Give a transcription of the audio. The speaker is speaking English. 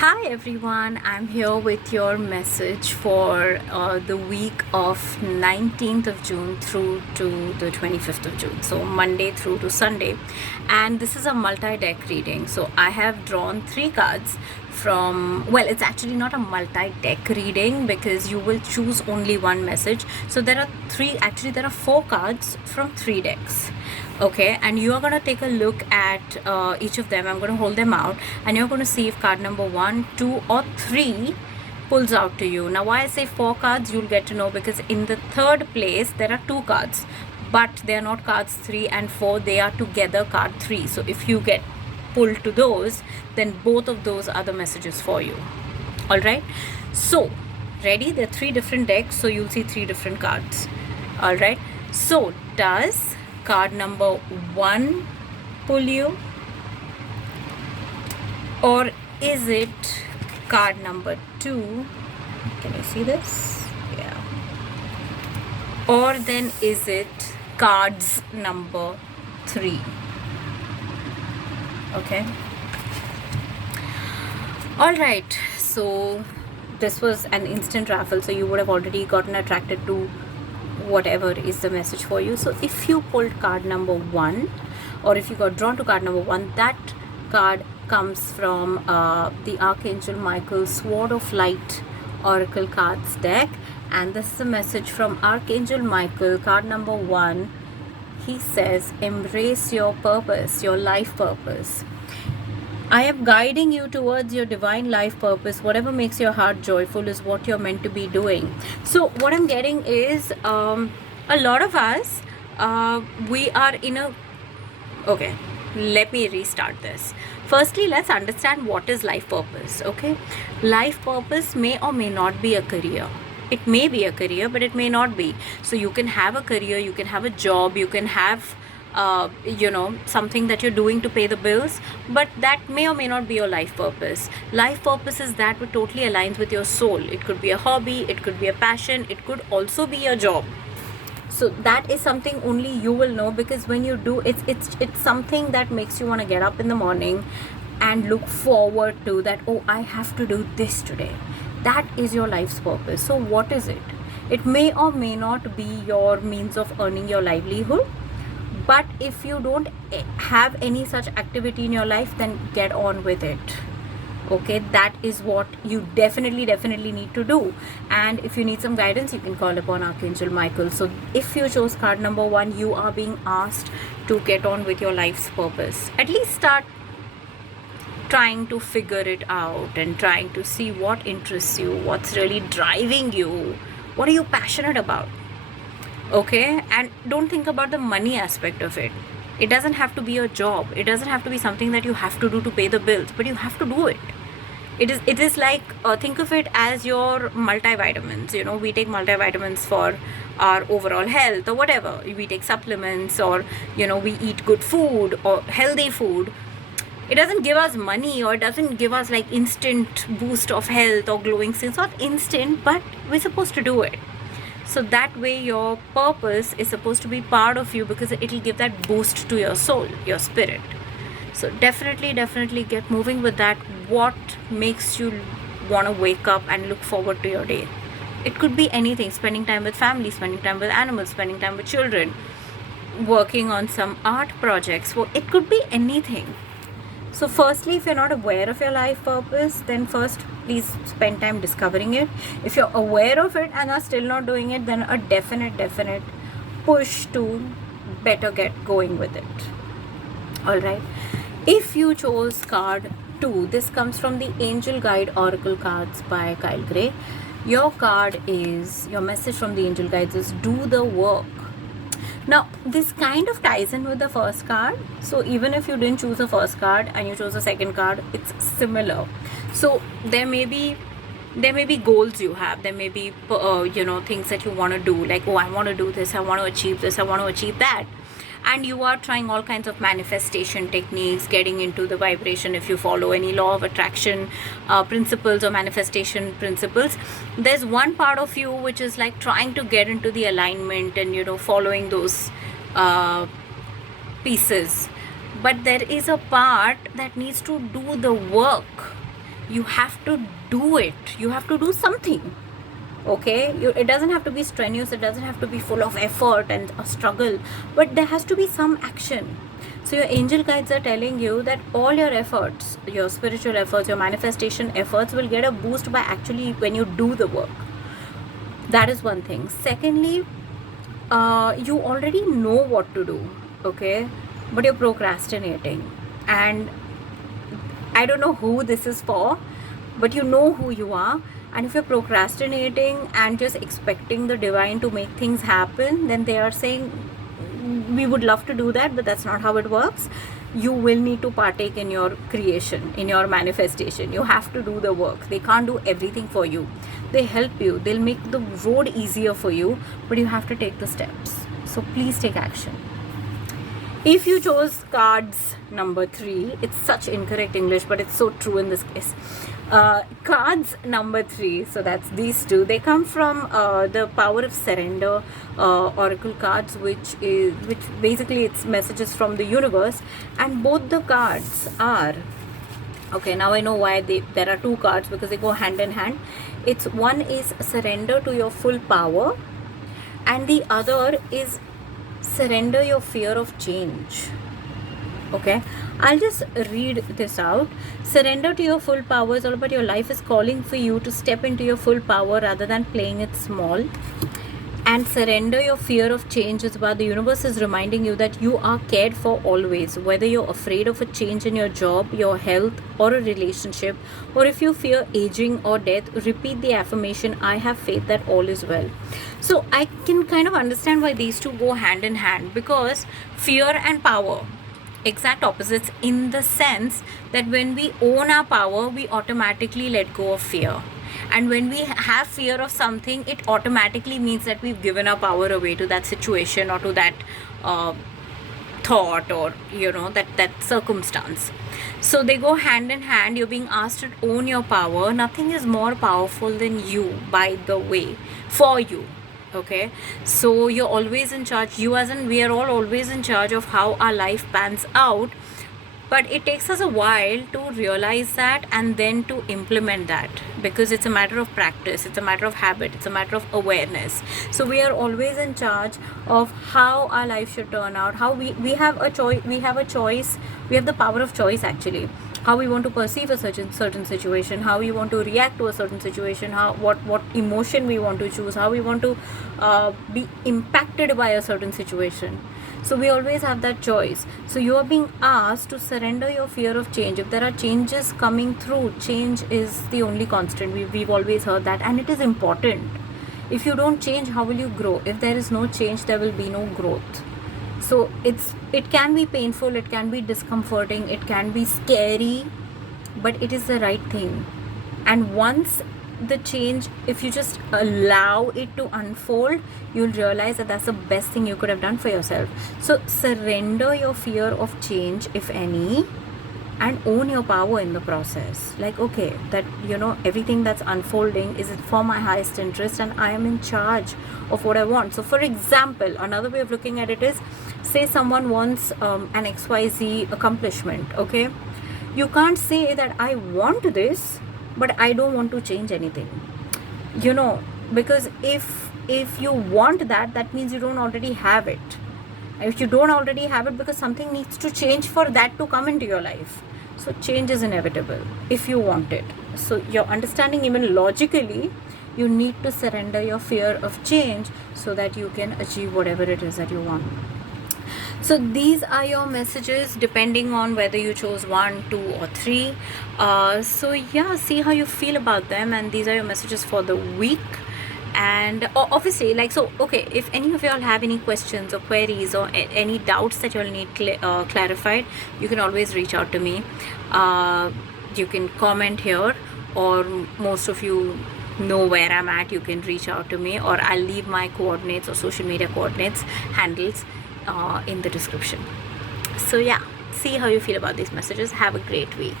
Hi everyone, I'm here with your message for the week of 19th of June through to the 25th of June. So Monday through to Sunday. And this is a multi-deck reading. So I have drawn 3 cards from, well, it's actually not a multi-deck reading because you will choose only one message. So there are 4 cards from 3 decks. Okay, and you are going to take a look at each of them. I'm going to hold them out and you're going to see if card number 1, 2 or 3 pulls out to you. Now why I say 4 cards, you'll get to know, because in the third place there are 2 cards, but they are not cards 3 and 4, they are together card 3. So if you get pulled to those, then both of those are the messages for you. All right, so ready? There are 3 different decks, so you'll see 3 different cards. All right, so does card number 1 pull you, or is it card number 2? Can you see this? Yeah. Or then is it cards number 3? Okay. All right, so this was an instant raffle, so you would have already gotten attracted to whatever is the message for you. So if you pulled card number 1, or if you got drawn to card number 1, that card comes from the Archangel Michael Sword of Light Oracle cards deck, and this is a message from Archangel Michael, card number 1. He says, embrace your purpose, your life purpose. I am guiding you towards your divine life purpose. Whatever makes your heart joyful is what you're meant to be doing. So what I'm getting is a lot of us, we are in a... Okay, let me restart this. Firstly, let's understand what is life purpose, okay? Life purpose may or may not be a career. It may be a career, but it may not be. So you can have a career, you can have a job, you can have something that you're doing to pay the bills, but that may or may not be your life purpose. Life purpose is that which totally aligns with your soul. It could be a hobby, it could be a passion, it could also be a job. So that is something only you will know, because when you do, it's something that makes you want to get up in the morning and look forward to that. Oh, I have to do this today. That is your life's purpose. So what is it? It may or may not be your means of earning your livelihood. But if you don't have any such activity in your life, then get on with it. Okay, that is what you definitely need to do. And if you need some guidance, you can call upon Archangel Michael. So if you chose card number 1, you are being asked to get on with your life's purpose. At least start trying to figure it out and trying to see what interests you, what's really driving you, what are you passionate about. Okay, and don't think about the money aspect of it. It doesn't have to be a job. It doesn't have to be something that you have to do to pay the bills, but you have to do it. It is like, think of it as your multivitamins. You know, we take multivitamins for our overall health or whatever. We take supplements, or we eat good food or healthy food. It doesn't give us money, or it doesn't give us like instant boost of health or glowing skin. It's not instant, but we're supposed to do it. So that way your purpose is supposed to be part of you, because it will give that boost to your soul, your spirit. So definitely get moving with that. What makes you want to wake up and look forward to your day? It could be anything: spending time with family, spending time with animals, spending time with children, working on some art projects. Well, it could be anything. So firstly, if you're not aware of your life purpose, then first please spend time discovering it. If you're aware of it and are still not doing it, then a definite push to better get going with it. All right, if you chose card 2, this comes from the Angel Guide Oracle cards by Kyle Gray. Your message from the Angel Guides is do the work. Now this kind of ties in with the first card. So even if you didn't choose the first card and you chose the second card, it's similar. So there may be goals you have. There may be things that you want to do, like, oh, I want to do this, I want to achieve this, I want to achieve that. And you are trying all kinds of manifestation techniques, getting into the vibration. If you follow any law of attraction principles or manifestation principles, there's one part of you which is like trying to get into the alignment and following those pieces. But there is a part that needs to do the work you have to do it. You have to do something. Okay, it doesn't have to be strenuous, it doesn't have to be full of effort and a struggle, but there has to be some action. So your angel guides are telling you that all your efforts, your spiritual efforts, your manifestation efforts will get a boost by actually when you do the work. That is one thing. Secondly, you already know what to do, okay, but you're procrastinating. And I don't know who this is for, but you know who you are. And if you're procrastinating and just expecting the divine to make things happen, then they are saying, we would love to do that, but that's not how it works. You will need to partake in your creation, in your manifestation. You have to do the work. They can't do everything for you. They help you. They'll make the road easier for you, but you have to take the steps. So please take action. If you chose cards number 3, it's such incorrect English, but it's so true in this case. Cards number 3, so that's these two. They come from the Power of Surrender oracle cards, which basically it's messages from the universe, and both the cards are, okay, now I know why there are 2 cards, because they go hand in hand. It's one is surrender to your full power, and the other is surrender your fear of change. Okay, I'll just read this out. Surrender to your full power is all about your life is calling for you to step into your full power rather than playing it small. And surrender your fear of change is about the universe is reminding you that you are cared for always, whether you're afraid of a change in your job, your health, or a relationship, or if you fear aging or death, repeat the affirmation, I have faith that all is well. So I can kind of understand why these two go hand in hand, because fear and power, exact opposites, in the sense that when we own our power, we automatically let go of fear. And when we have fear of something, it automatically means that we've given our power away to that situation or to that thought, or that circumstance. So they go hand in hand. You're being asked to own your power. Nothing is more powerful than you, by the way, for you. Okay, so you're always in charge. You as in we are all always in charge of how our life pans out, but it takes us a while to realize that and then to implement that, because it's a matter of practice, it's a matter of habit, it's a matter of awareness. So we are always in charge of how our life should turn out, how we have a choice, we have the power of choice actually, how we want to perceive a certain situation, how we want to react to a certain situation, what emotion we want to choose, how we want to be impacted by a certain situation. So we always have that choice. So you are being asked to surrender your fear of change. If there are changes coming through, change is the only constant. We've always heard that, and it is important. If you don't change, how will you grow? If there is no change, there will be no growth. So it can be painful, it can be discomforting, it can be scary, but it is the right thing. And once the change, if you just allow it to unfold, you'll realize that that's the best thing you could have done for yourself. So surrender your fear of change, if any, and own your power in the process. Like, okay, that everything that's unfolding is for my highest interest, and I am in charge of what I want. So for example, another way of looking at it is, say someone wants an XYZ accomplishment. Okay, you can't say that I want this, but I don't want to change anything, because if you want that means you don't already have it. And if you don't already have it, because something needs to change for that to come into your life. So change is inevitable if you want it. So you're understanding, even logically, you need to surrender your fear of change so that you can achieve whatever it is that you want. So these are your messages, depending on whether you chose 1, 2 or 3. So yeah, see how you feel about them, and these are your messages for the week. And obviously, okay, if any of y'all have any questions or queries or any doubts that y'all need clarified, you can always reach out to me. You can comment here, or most of you know where I'm at, you can reach out to me, or I'll leave my coordinates or social media coordinates, handles in the description. So yeah, see how you feel about these messages. Have a great week.